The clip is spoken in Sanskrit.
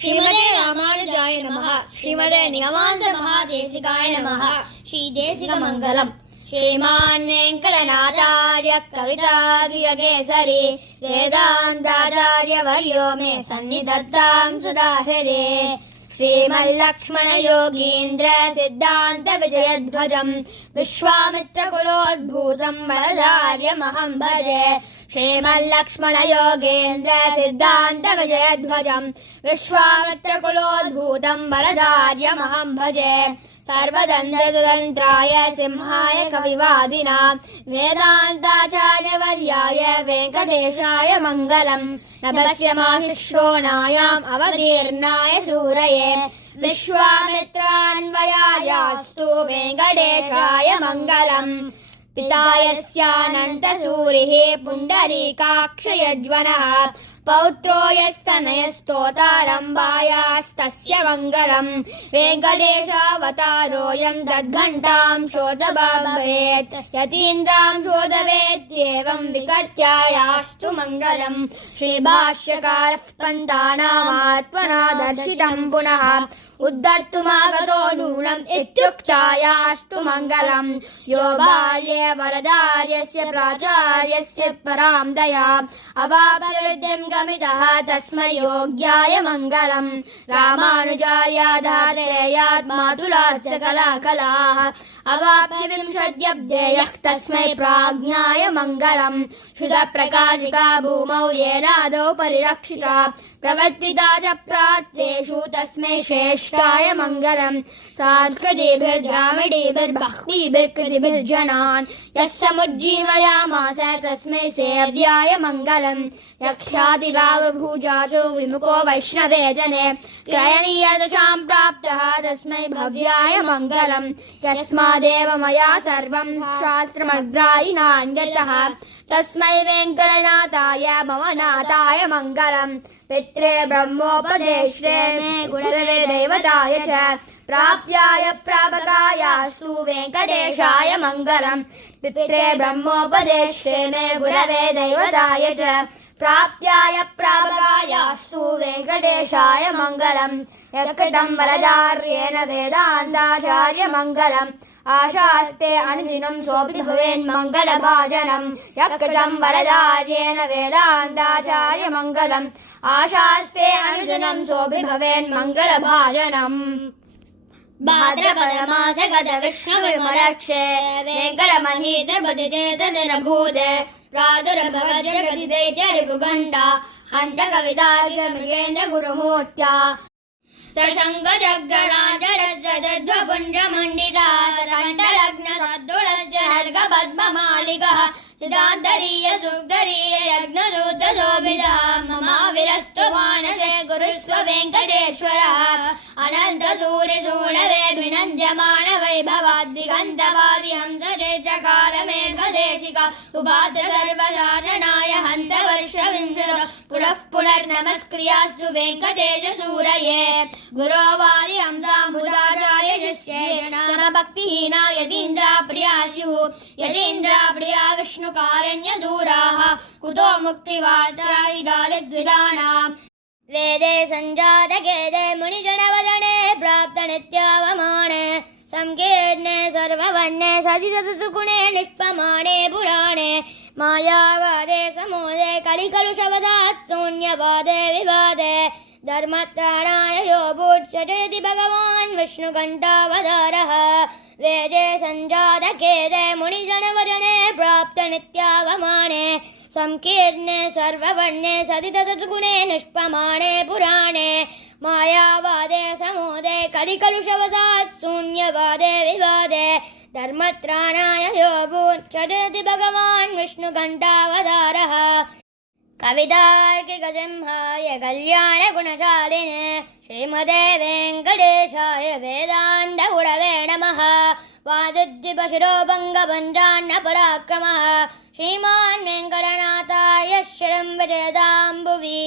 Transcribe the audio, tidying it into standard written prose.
श्रीमते रामानुजाय नमः। श्रीमते निगमान्त महादेशिकाय नमः। श्रीदेशिकमङ्गलम्। श्रीमान् वेङ्कटनाथार्य कवितार्किककेसरी वेदान्ताचार्यवर्यो मे सन्निधत्तां सदा हृदे। श्रीमल्लक्ष्मणयोगीन्द्र सिद्धान्त विजयध्वजम् विश्वामित्रकुलोद्भूतम् वरदार्यमहं भजे। श्रीमल्लक्ष्मणयोगेन्द्र सिद्धान्त विजयध्वजम् विश्वामित्रकुलोद्भूतम् वरदार्यमहं भजे। सर्वतन्त्रस्वतन्त्राय सिंहाय कविवादिनां वेदान्ताचार्यवर्याय वेङ्कटेशाय मङ्गलम्। नभस्यमाशिष्योणायाम् अवतीर्णाय शूरये विश्वामित्रान्वयायास्तु वेङ्कटेशाय मङ्गलम्। पिता यस्यानन्तसूरिः पुण्डरीकाक्ष यज्वनः पौत्रो यस्तनयस्तोतारम्भायास्तस्य मङ्गलम्। वेङ्कटेशावतारोऽयम् तद्घण्टां श्रोतभवेत् यतीन्द्रां श्रोतवेत्येवम् विकर्त्यायास्तु मङ्गलम्। श्रीभाष्यकारः पन्तानामात्मना दर्शितम् पुनः उद्धर्तुमागतो नूनम् इत्युक्तायास्तु मङ्गलम्। यो बाल्ये वरदार्यस्य प्राचार्यस्य परां दयाम् अवाप्य विद्यम् गमितः तस्मै योग्याय मङ्गलम्। रामानुजार्याधारेयात् मातुलात् सकला कलाः अवाप्य विंशत्यब्देयः तस्मै प्राज्ञाय मङ्गलम्। श्रुतप्रकाशिका भूमौ येनादौ परिरक्षिता प्रवर्तिता च प्राप्तेषु तस्मै श्रेष्ठाय मङ्गलम्। सांस्कृतिभिर्द्राविडीभिर्बह्वीभिर्कृतिभिर्जनान् यः समुज्जीवयामास तस्मै सेव्याय मङ्गलम्। यख्यातिलाभभूजासु विमुखो वैष्णवे जने क्रयणीयदशां प्राप्तः तस्मै भव्याय मङ्गलम्। यस्मादेव मया सर्वं शास्त्रमग्राहिणान्यतः तस्मै वेङ्कटनाथाय मम नाथाय मङ्गलम्। पित्रे ब्रह्मोपदेष्ट्रे मे गुरवे दैवताय च प्राप्याय प्रापकायास्तु वेङ्कटेशाय मङ्गलम्। पित्रे ब्रह्मोपदेष्ट्रे मे गुरवे दैवताय च प्राप्याय प्रापकायास्तु वेङ्कटेशाय मङ्गलम्। यत्कृतं वरदार्येण वेदान्ताचार्य मङ्गलम्। आशास्ते अनुदिनं सोऽपि भवेन्मङ्गलभाजनम्। यत्कृतं वरदार्येण वेदान्ताचार्य मङ्गलम्। आशास्ते अनुदिनं सोऽपि भवेन्मङ्गलभाजनम्। भाद्रपदमास गत विष्णुविमलक्षे वेङ्कटमहीतपतिचेतनिरभूते प्रादुर्भवजगदिदैत्यरिपुगण्डा हन्तकविदार्यमृगेन्द्र गुरुमूर्त्या सशङ्खचक्रराजरस्यध्वपुञ्जमण्डितः कण्ठलग्नसद्दुलस्य हर्गपद्ममालिकः सिद्धान्तरीय सुग्धरीय यज्ञसूत्रशोभितः ममाविरस्तु मानसे गुरुस्व वेङ्कटेश्वरः। अनन्तसूरिसूणवेभिनन्द्यमान वैभवाद्दिगन्तवादि हंसचैत्रकारमेघदेशिका उपात सर्वशासनाय हन्त वर्षविंशत पुनः पुनर्नमस्क्रियास्तु वेङ्कटेशसूरये। गुरोवादि हंसाम्बुजाचार्य शिष्येण भक्तिहीना यतीन्द्राप्रिया स्युः यतीन्द्राप्रिया विष्णुकारण्यदूराः कुतो मुक्तिवार्तारिगालिद्विदानाम्। वेदे सञ्जातकेदे मुनिजनवदने प्राप्तनित्यावमाने संकीर्णे सर्ववर्णे सदिततुगुणे निष्पमाणे पुराणे मायावादे समोदे कलिकलुषवसात् शून्यवादे विवादे धर्मत्राणाय यो भूत्सजयति भगवान् विष्णुकण्ठावतारः। वेदे सञ्जातकेदे मुनिजनवदने प्राप्तनित्यावमाने संकीर्णे सर्ववर्णे सदिततुगुणे निष्पमाणे पुराणे मायावादे समोदे कलिकलुषवसात् शून्यवादे विवादे धर्मत्राणाय यो भूत्सजयति भगवान् विष्णुकण्ठावतारः। कवितार्किकसिंहाय कल्याणगुणशालिने श्रीमते वेङ्कटेशाय वेदान्तगुरवे नमः। वादुद्विपशिरोभङ्गभञ्जान्नपराक्रमः श्रीमान् वेङ्कटनाथार्य शिरं विजयतां भुवि।